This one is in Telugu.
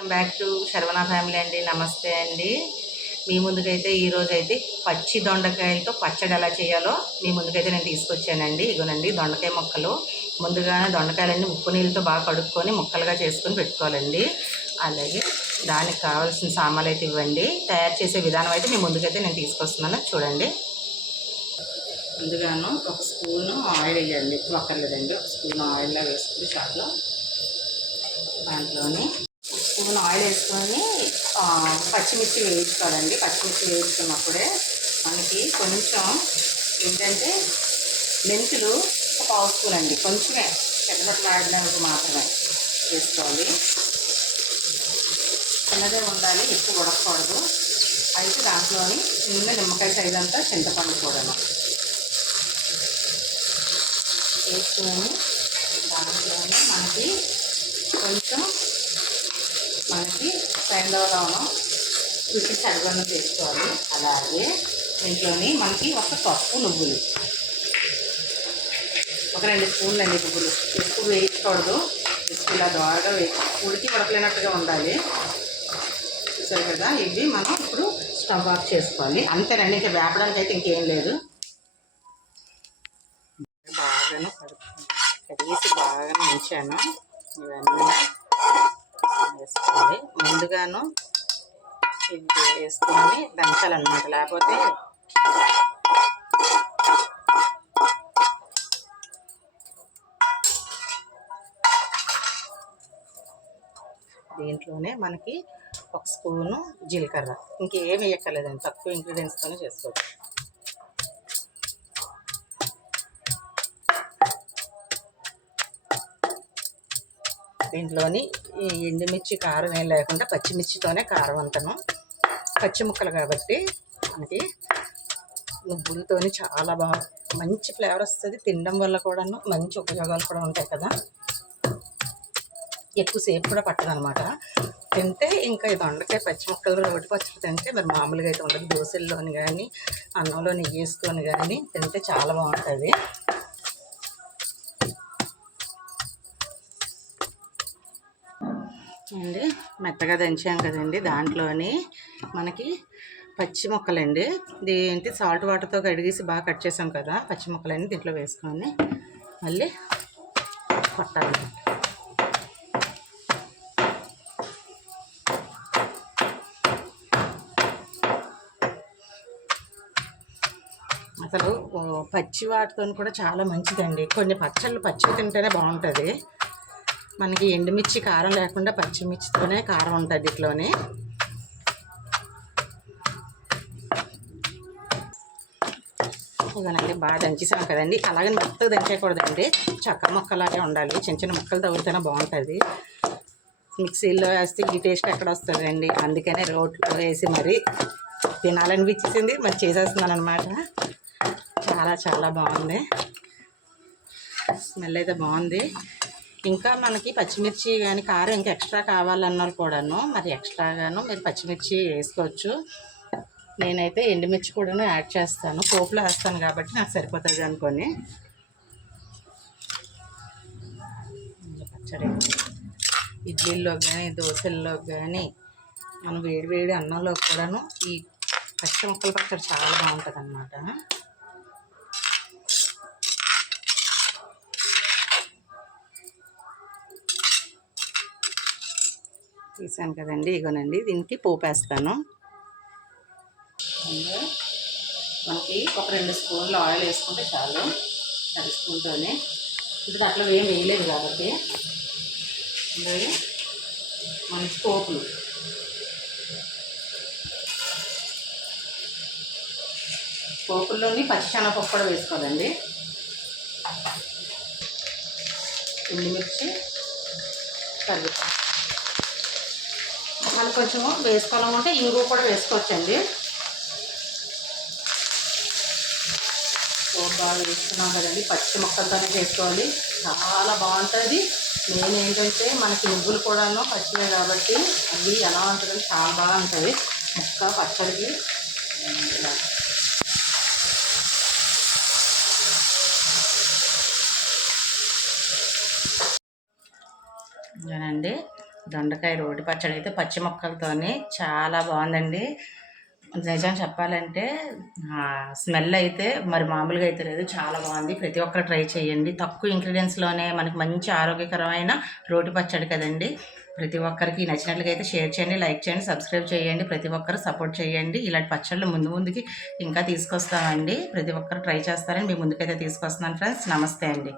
Welcome back to Saravana family అండి. నమస్తే అండి. మీ ముందుకైతే ఈరోజైతే పచ్చి దొండకాయలతో పచ్చడి ఎలా చేయాలో మీ ముందుకైతే నేను తీసుకొచ్చానండి. ఇగోనండి దొండకాయ ముక్కలు. ముందుగానే దొండకాయలన్నీ ఉప్పు నీళ్ళతో బాగా కడుక్కొని ముక్కలుగా చేసుకొని పెట్టుకోవాలండి. అలాగే దానికి కావాల్సిన సామాన్లు అయితే ఇవ్వండి. తయారు చేసే విధానం అయితే మీ ముందుకైతే నేను తీసుకొస్తున్నాను చూడండి. ముందుగాను ఒక స్పూను ఆయిల్ వేయండి, ఎక్కువ అక్కర్లేదండి. ఒక స్పూన్ ఆయిల్లో వేసుకుని చాట్లో దాంట్లోని స్పూన్ ఆయిల్ వేసుకొని పచ్చిమిర్చి వేయించుకోవాలండి. పచ్చిమిర్చి వేయించుకున్నప్పుడే మనకి కొంచెం ఏంటంటే మెంతులు ఒక పావు స్పూన్ అండి, కొంచెమే చెట్టబట్టలాడినందుకు మాత్రమే వేసుకోవాలి. చిన్నదే ఉండాలి, ఎక్కువ ఉడకకూడదు. అయితే దాంట్లోని నిమ్మకాయ సైజ్ అంతా చింతపండు కూడాను వేసుకొని దాంట్లోనే మనకి సైంధవలవనం రుచి సరిగొన్న చేసుకోవాలి. అలాగే ఇంట్లోని మనకి ఒక కప్పు నువ్వులు, ఒక 2 స్పూన్లు అండి నువ్వులు. ఎక్కువ వేయించకూడదు, ఎక్కువ ఇలా దోరగా ఉడకలేనట్టుగా ఉండాలి. చూసారు కదా, ఇవి మనం ఇప్పుడు స్టవ్ ఆఫ్ చేసుకోవాలి. అంతేనండి, ఇంకా వేపడానికి అయితే ఇంకేం లేదు. బాగానే కడిగేసి బాగా ఉంచాను. ఇవన్నీ వేసుకోవాలి. ముందుగాను ఇది వేసుకొని దంచాలన్నమాట, లేకపోతే దీంట్లోనే మనకి ఒక స్పూను జీలకర్ర, ఇంకేం వేయక్కర్లేదండి, తక్కువ ఇంగ్రీడియంట్స్తోనే చేసుకోవచ్చు. దీంట్లోని ఎండుమిర్చి కారం ఏం లేకుండా పచ్చిమిర్చితోనే కారం అంతను. పచ్చి ముక్కలు కాబట్టి మనకి నువ్వులతోని చాలా బాగా మంచి ఫ్లేవర్ వస్తుంది. తినడం వల్ల కూడాను మంచి ఉపయోగాలు కూడా ఉంటాయి కదా. ఎక్కువసేపు కూడా పట్టదనమాట. తింటే ఇంకా ఈ దొండకాయ పచ్చి ముక్కలు రోటి పచ్చడి తింటే మరి మామూలుగా అయితే ఉండదు. దోశల్లోని కానీ అన్నంలో నెయ్యి వేసుకొని కానీ తింటే చాలా బాగుంటుంది. అండి మెత్తగా దంచాం కదండి, దాంట్లోని మనకి పచ్చి ముక్కలండి. ఏంటి సాల్ట్ వాటర్తో కడిగేసి బాగా కట్ చేసాం కదా, పచ్చి ముక్కలన్నీ దీంట్లో వేసుకొని మళ్ళీ కొట్టాలి. అసలు పచ్చి వాటితో కూడా చాలా మంచిదండి. కొన్ని పచ్చళ్ళు పచ్చివి తింటేనే బాగుంటుంది. మనకి ఎండుమిర్చి కారం లేకుండా పచ్చిమిర్చితోనే కారం ఉంటుంది ఇట్లోనే. ఇవన్నీ బాగా దంచేసాం కదండి. అలాగే మెత్తగా దంచేయకూడదండి, చక్క ముక్కలాగే ఉండాలి. చిన్న చిన్న ముక్కలు తగులుతూనే బాగుంటుంది. మిక్సీలో వేస్తే ఈ టేస్ట్ ఎక్కడ వస్తుందండి. అందుకనే రోట్లో వేసి మరీ తినాలనిపించింది, మరి చేసేస్తున్నాను అనమాట. చాలా చాలా బాగుంది, స్మెల్ అయితే బాగుంది. ఇంకా మనకి పచ్చిమిర్చి కానీ కారం ఇంకా ఎక్స్ట్రా కావాలన్నారు కూడాను మరి ఎక్స్ట్రాగాను మీరు పచ్చిమిర్చి వేసుకోవచ్చు. నేనైతే ఎండుమిర్చి కూడాను యాడ్ చేస్తాను, పోపులో వేస్తాను కాబట్టి నాకు సరిపోతుంది అనుకొని. పచ్చడి ఇడ్లీల్లో కానీ దోశల్లో కానీ మనం వేడి అన్నంలో కూడాను ఈ పచ్చి ముక్కల పచ్చడి చాలా బాగుంటుంది అన్నమాట. తీసాను కదండి, ఇగోనండి దీనికి పోపు వేస్తాను. మనకి ఒక 2 స్పూన్లు ఆయిల్ వేసుకుంటే చాలు, 2 స్పూన్తోనే. ఇప్పుడు అట్లా ఏం వేయలేదు కాబట్టి అలాగే మనకి పోపుల్లోని పచ్చిశనగపప్పు కూడా వేసుకోవాలండి. ఎండుమిర్చి, కరివేపాకు, మనకు కొంచెం వేసుకోవాలనుకుంటే ఇంగు కూడా వేసుకోవచ్చండి. బాగా వేసుకున్నాం కదండి, పచ్చి ముక్కలతోనే చేసుకోవాలి, చాలా బాగుంటుంది. మెయిన్ ఏంటంటే మనకి నువ్వులు కూడాను పచ్చివే కాబట్టి అవి ఎలా ఉంటుందంటే చాలా బాగా ఉంటుంది ముక్క పచ్చడికి. ఇలా ఇదేనండి దొండకాయ రోటి పచ్చడి అయితే పచ్చి ముక్కలతోనే చాలా బాగుందండి. నిజం చెప్పాలంటే స్మెల్ అయితే మరి మామూలుగా అయితే లేదు, చాలా బాగుంది. ప్రతి ఒక్కరు ట్రై చేయండి. తక్కువ ఇంగ్రీడియంట్స్లోనే మనకి మంచి ఆరోగ్యకరమైన రోటి పచ్చడి కదండి. ప్రతి ఒక్కరికి నచ్చినట్లయితే షేర్ చేయండి, లైక్ చేయండి, సబ్స్క్రైబ్ చేయండి. ప్రతి ఒక్కరు సపోర్ట్ చేయండి. ఇలాంటి పచ్చళ్ళు ముందుకి ఇంకా తీసుకొస్తామండి. ప్రతి ఒక్కరు ట్రై చేస్తారని మీ ముందుకైతే తీసుకొస్తున్నాను ఫ్రెండ్స్. నమస్తే అండి.